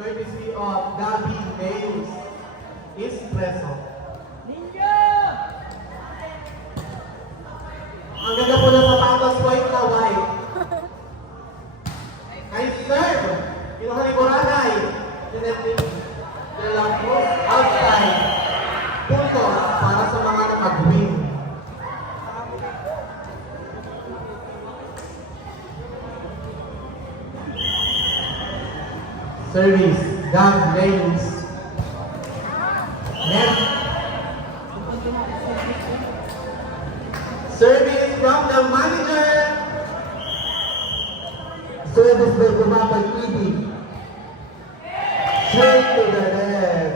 courtesy of Gabby Nails Espresso. Ang ganda po ng sapatos, white na white. Ay, serve! Kinuha ni Boranay. Kailang po, outside. Punto para sa mga nakag-win. Service, Gab Nails. Next. Service from the manager. Service by Bumapag Ibig. Straight to the left.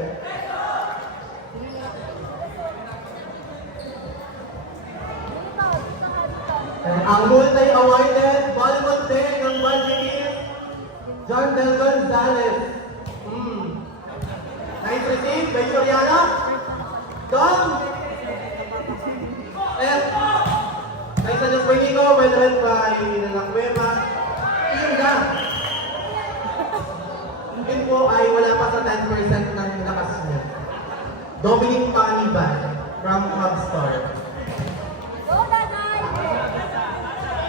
Ang multi-awarded volleyball player ng Baltimore, John Del Gonzalez. Nice receive by Soriano. Dom. Nice na yung Pwinico, by the way, by Nalacueva. Iyon na. Yun po ay wala pa sa 10% ng lakas niya. Dominic Paniban from Hubstar.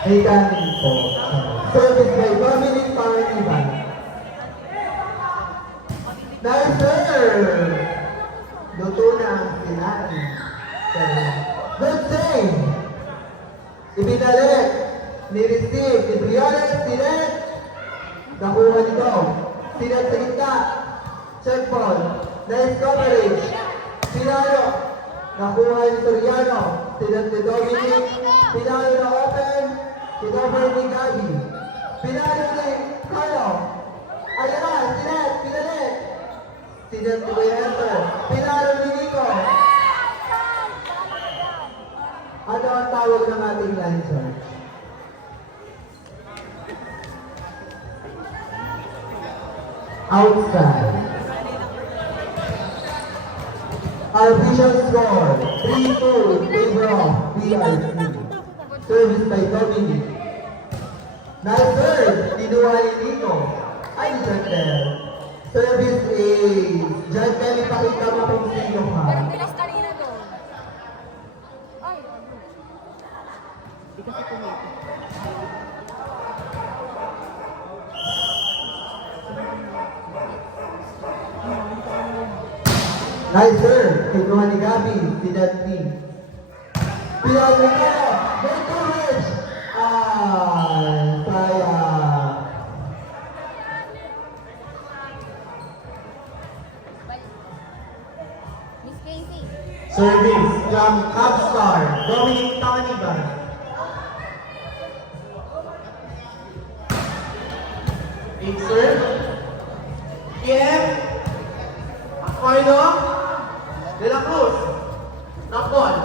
Ikan po. Service by Dominic Pangiliban. Nice serve! Luto na ang sinain. Good save! Ibinalik. Ni-receive. Si Briones, Sinet. Nakuha nito. Sinet sa gitna. Check ball. Nice coverage. Sinalo. Nakuha ni Soriano. Sinet ni Dominic. Sinalo na open. Kinover ni Gabi. Pinalo ni Carlo. Ayan na, Sinet, pinalik. Sinet ni Bayento. Pinalo ni Nico. Ano ang tawag ng ating line charge? Outside. Our official score, 3-2 in favor of BRC. Service by Dominic. Nice serve, kinuha ni Nico. Ay, Jantel. Service is, Jantel, ipakita mo kung sino ka. Pero pilas kanina doon. Ay, ano? Di kasi kumita. Nice serve, kinuha ni Gabi, Sinatli. Pinalo ko, may courage. Sayang. Miss Casey. Service from Hubstar, Dominic Paniban. Big serve. PM. Aquino. De La Cruz. Nakbol.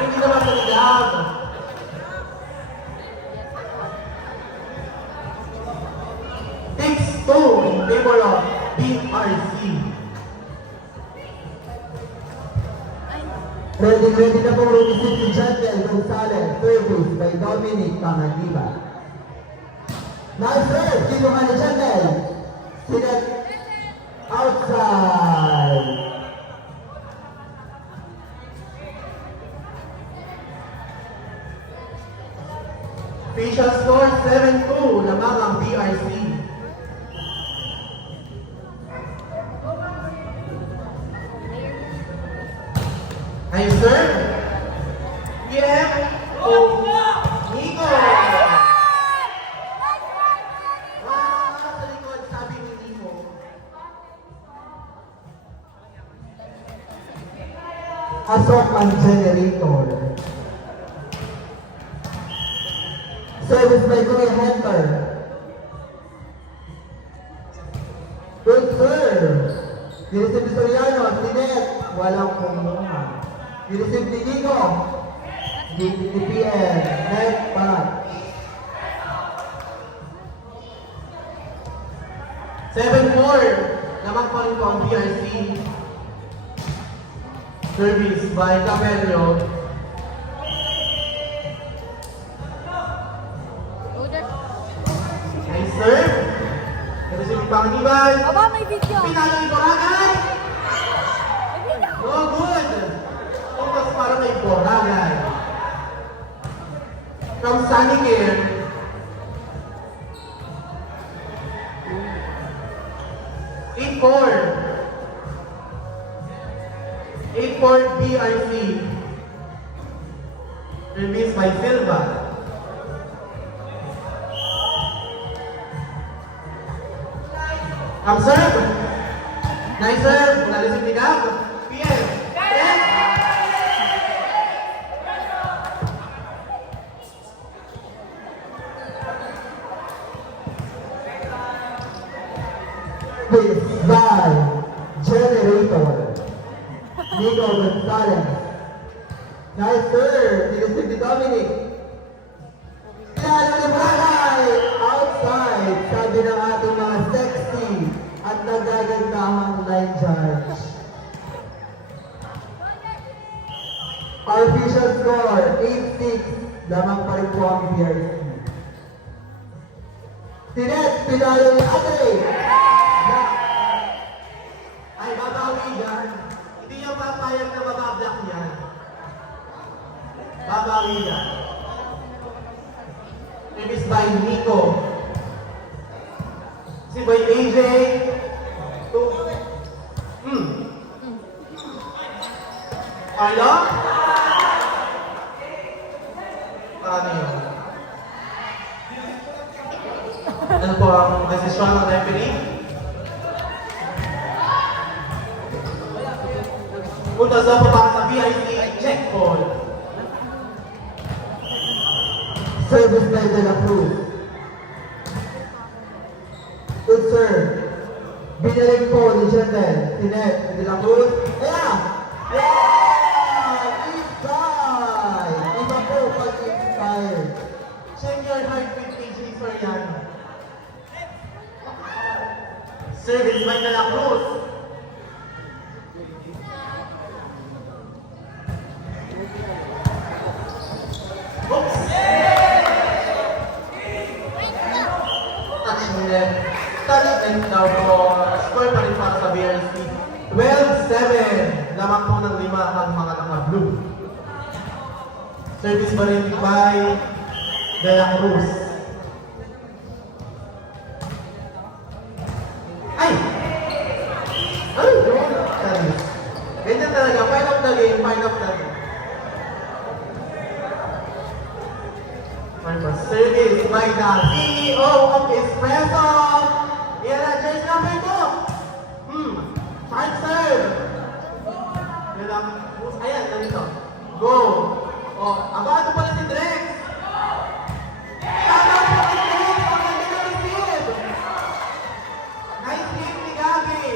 Hindi naman sa ligab. Takes 2 in favor of BRC. Ready na po receive si Jantel Gonzalez. Service by Dominic Panganiban. Nice serve, kinuha ni Jantel. Sinet outside. Official score 7-2 lamang ang BRC. Ay, sir. PM. Oh, Nico. Sa likod, sabi ni Nico. Asok ang generator. Service by Kuya Hunter. Good serve. Nireceive ni Soriano, Sinet. Walang kumuha. Nireceive ni Nico. DPN. Net back. 7-4. Naman pa rin po ang BRC. Service by Capello. Order. Nice serve. Nice serve pa Panginiban. Aba, may video. Pinalo ni Boracay. May video. No good. Puntos para kay Boracay. From Sunny Care. 8-4. 8-4 BRC. Released by Silva. Serve. Nice serve. Nalisip ni Gab. PM. This by Generator. Nico Gonzalez. Nice serve. Nilisip ni Dominic. Pinalo ni Boracay. Outside. Sabi ng ating mga sexy at nagagandahang line judge. Our official score, 8-6. Lamang pa rin po ang BRC. Sinet, pinalo ni Ate. Ay, babawi yan. Hindi niya papayag na mabablock yan. Babawi yan. Released by Nico. Si Boy AJ. Carlo? Paano yun? Ano po ang desisyon ng referee? Punta sa para sa BIC check ball. Service by De La Cruz. Good serve. Binaling po ni Jendel. Sinet, De La Cruz. Ayan! Yeah! Inside! Iba po pag inside. Check your heart with AJ Soriano. Service by De La Cruz. Oops! Touch net. Touch net daw po. Score pa rin para sa BRC. 12-7. Lamang po ng 5 ang mga naka-blue. Service pa rin by De La Cruz. Ay! Ay! Service. Ganyan talaga. Find up the game. Find up the game. Service by the CEO of Espresso. Yan na, jersey number 2. Hard serve. Yan lang. Ayan, ganito. Go. Oh, abado pala si Drex. Tama po si Drex. Ang ganda na receive. Nice game ni Gabi.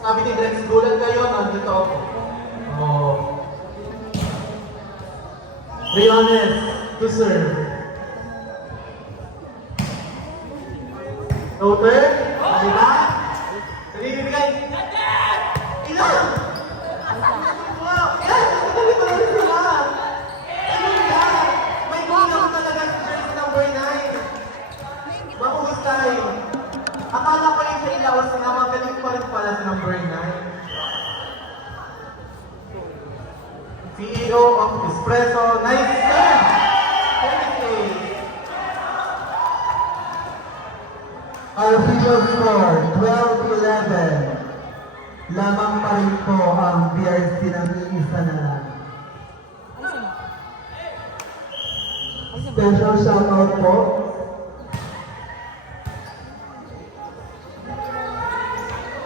Sabi ni Drex, gulat kayo. Nandito ako. Oh. Briones to serve. Total? Diba? Nalibigay. Ilan? Wow! Yan! Nalito na sila! Ayun yan! May gulang talaga si jersey number 9. Mahusay. Akala ko yung sa ilawas na magaling pa rin pala si number 9. CEO of Espresso, nice serve! 38. Our official score, 12-11. Lamang pa rin po ang BRC ng iisa na lang. Special shoutout po.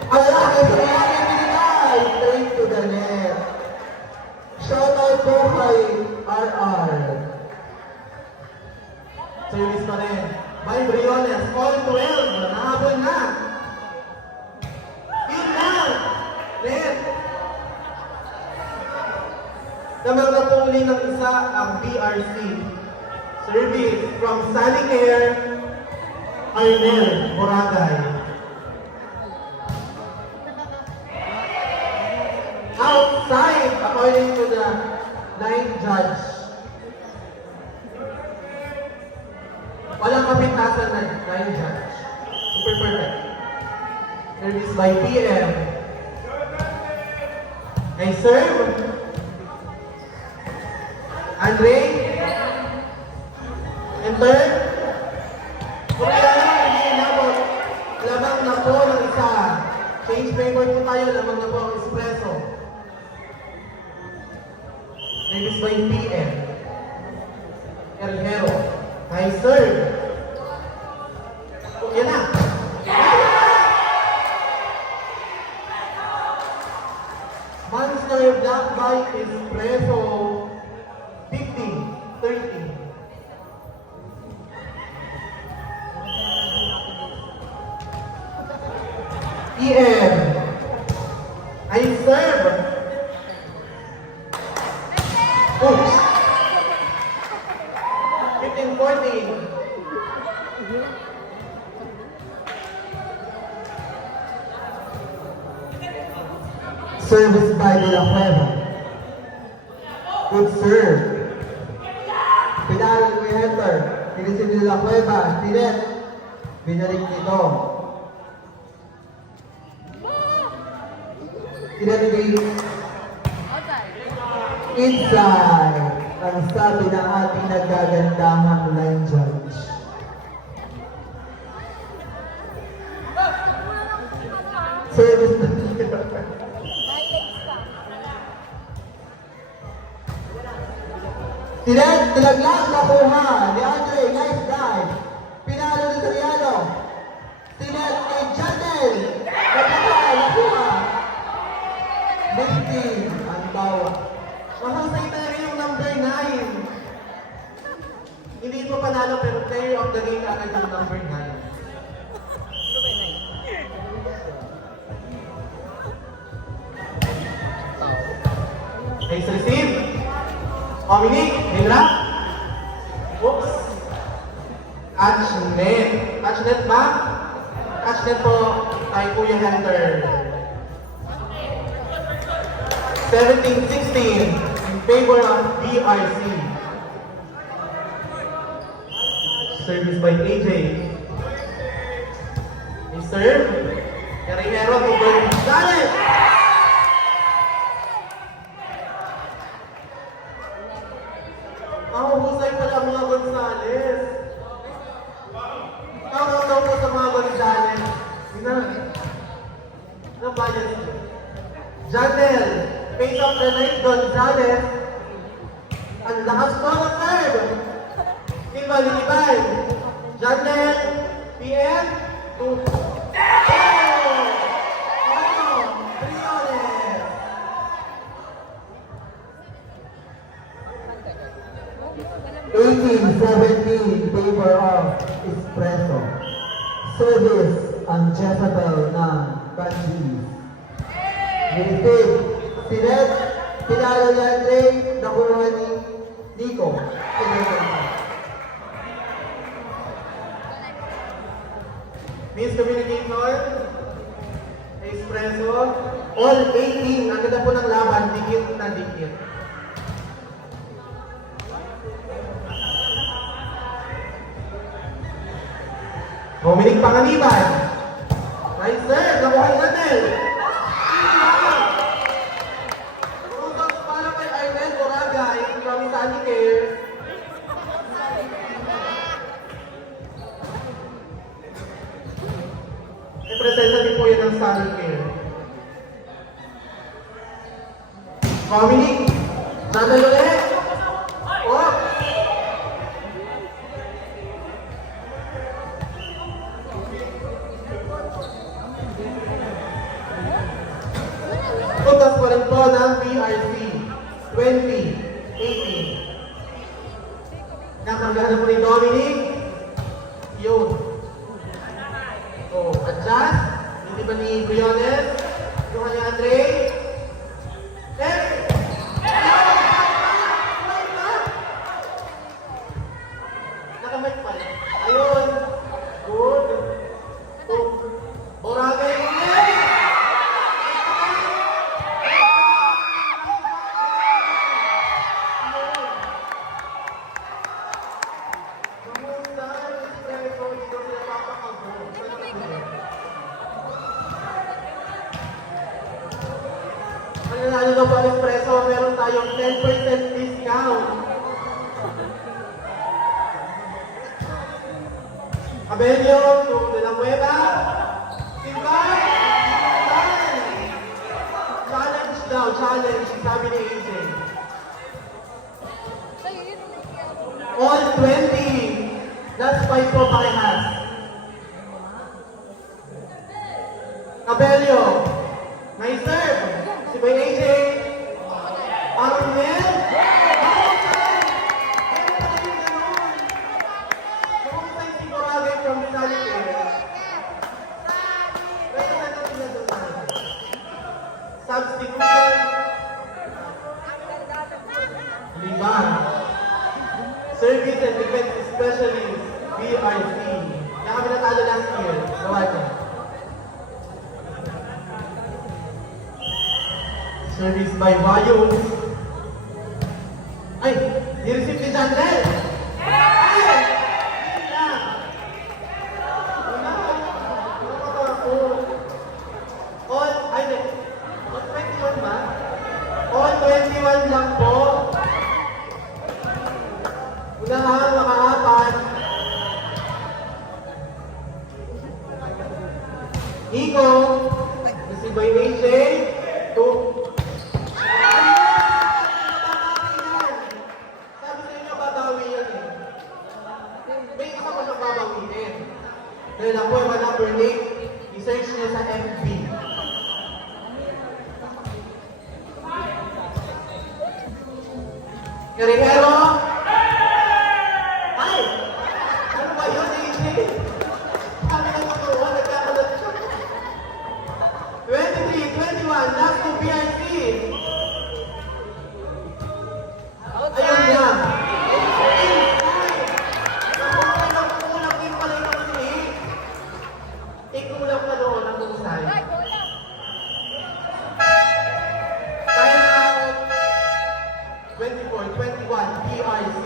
Ayan, ito na yung binigay. Straight to the net. Shoutout po kay RR. Service pa rin. By Briones, all 12. Nahabol na. Yun na. Red. Naman na po uli ng isa ang BRC. Service from Sunny Care, Arnel, Boracay. Outside, according to the line judge. Walang kapintasan na dahil judge. Super perfect. Service by PM. Nice serve. Andre. Enter. Kung kaya lang, hindi inabot. Lamang na po ng isa. Change paper po tayo. Lamang na po ang espresso. Service by PM. Ergero. Nice serve. Yan na. Monster Black by Espresso. 15-13. EM. I serve. Oops. 15-14. Service by De La Cueva. Good serve. Pinalo ni Hector. Tinisin ni De La Cueva. Tinet. Binalik nito. Tinanigay inside. Ang sabi ng ating nagagandahang line judge. Service na Tinaglag na kuha ni Andre, nice dive. Pinalo ni Soriano. Tinet kay Janel. Nakuha. 15 ang bawa. Mahusay talaga yung number 9. Hindi mo panalo pero player of the game agad yung number 9. Nice receive. Dominic, Hila. Oops. Catch net. Catch net ba? Catch net po kay Kuya Hunter. 17-16 in favor of BRC. Service by AJ. He serve. Guerrero to Gonzalez. Husay pala mga Gonzalez. Tawag daw po sa mga Gonzalez. Sina? Nabayan siya. Janel. Face of the night, Gonzalez. Ang lakas po ng serve. Silva Lilibay. Janel. PM. 2. 18-17 in favor of Espresso. Service ang Jezebel ng Banjis. Receive. Tinet. Pinalo ni Andre. Nakuha ni Nico. Miscommunication. Espresso. All 18. Ang ganda po ng laban. Dikit na dikit. Dominic Panganiban. Nice serve. Nakuha ni Janel. Tutok para kay Arnel Boragay. From Sunny Care. Representative po yan ng Sunny Care. Dominic. Janel ulit. Oh. Tutas pa rin po ng PRC 2018. Nakanggahan po ni Dominic. Yun. Oh, adjust. Hindi ba ni Briones? Yung ni Andre? Next! Nakamit pa. Ayun. Good. Boragay ulit! Mahusay. nanalo na po ang espresso, meron tayong 10% discount. Abelio, yung de la Mueva, Simban! Challenge daw, challenge, sabi ni AJ. All 20. That's 5 po parehas. Abelio, may serve. Si Boy AJ. Arnel. From Salite. Substitution. Liban. Service and Defense Specialist, BRC. Kaya kami natalo last year. Gawa niya. Service by Bayou. Ay! Di-receive ni Jandel! Ay! All 21 lang po. Unahan, makaapat. Nico, si Boy AJ, 2. Sabi sa inyo, babawi yan eh. May isa pa siyang babawiin. Dahil ako yung number 8, i-search niya sa FB. Guerrero! Ay! Ano ba yun, AJ? Kami na totoo, nagkakalat siya. 23, 21, last to BRC. Ayun na. Kulang din pala yung kasi. Ikulang na doon ang husay. Time out. 24, 21, PRC.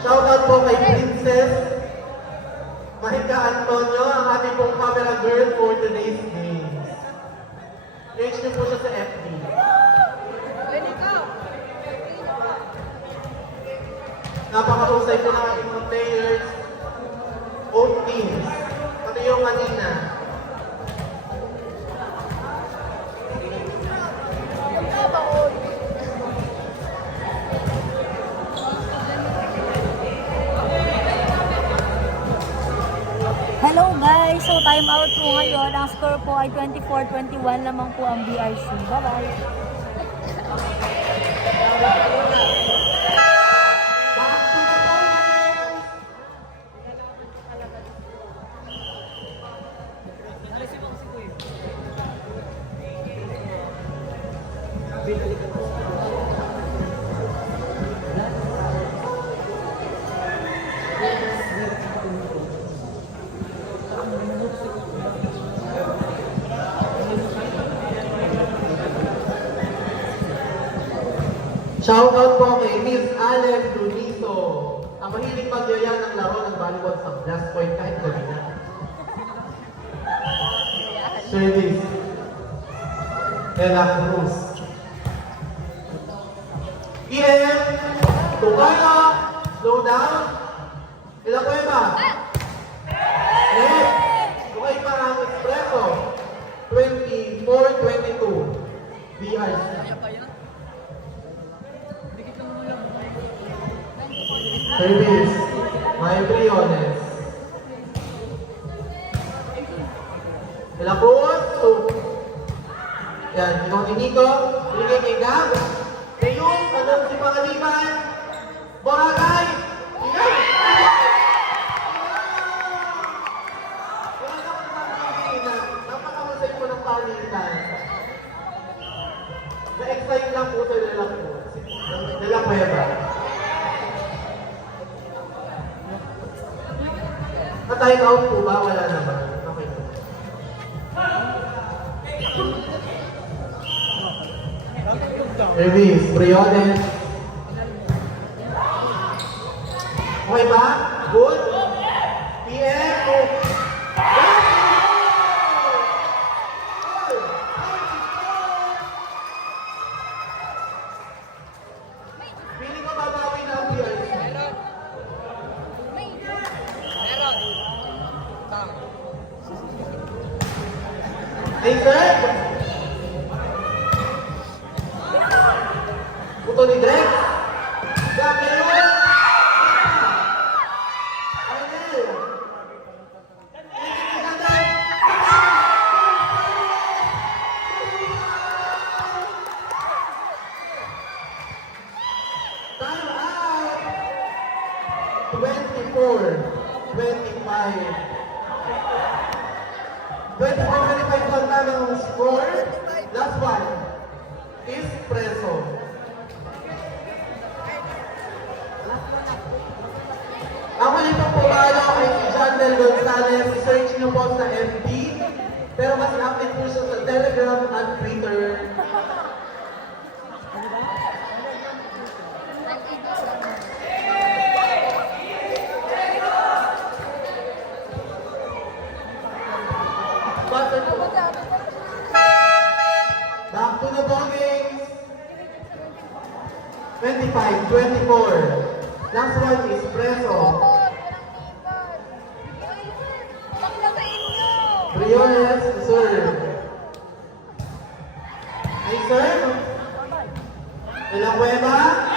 Shoutout po kay Princess Mahika Antonio, ang ating pong camera girl for today's games. Reach niyo po siya sa FB. Napakausay po ng ating mga players, both teams. Pati yung kanina. Hello guys! So time out po ngayon. Ang score po ay 24-21 lamang po ang BRC. Bye-bye! Shoutout po kay Miss Allen Bruniso. Ang mahilig magyaya ng laro ng volleyball sa Blast Point kahit gabi na. Service. Ella Cruz. EM. Tukayo. Slow down. Ella Cueva. Left. Tukay pa ang espresso. 24-22. BRC. Service, May Briones. Ilapos, yan, ikaw ni Nico, bigay kay Gab, Reyong, anong si Pangaliban, Boracay, yan! Wala na ko naman napakahusay po ng palitan. Na-excite lang po sa nila Cueva. Na-time out po ba? Wala naman. Okay po. Service, Briones. Okay ba? Good? PM. Ay, serve! Puto ni Drex. Grabe yun! Arnel! Time out! 24, 25. 24-25 po ang tamang score. Last one is Preso. Ang huli pong pumalo ay si John Del Gonzalez. Search niyo po sa FB. Pero mas update po siya sa Telegram at Twitter. Butter po. Back to the ball games. 25, 24. Last one is Preso. Briones, serve. Ay, serve. De La Cueva.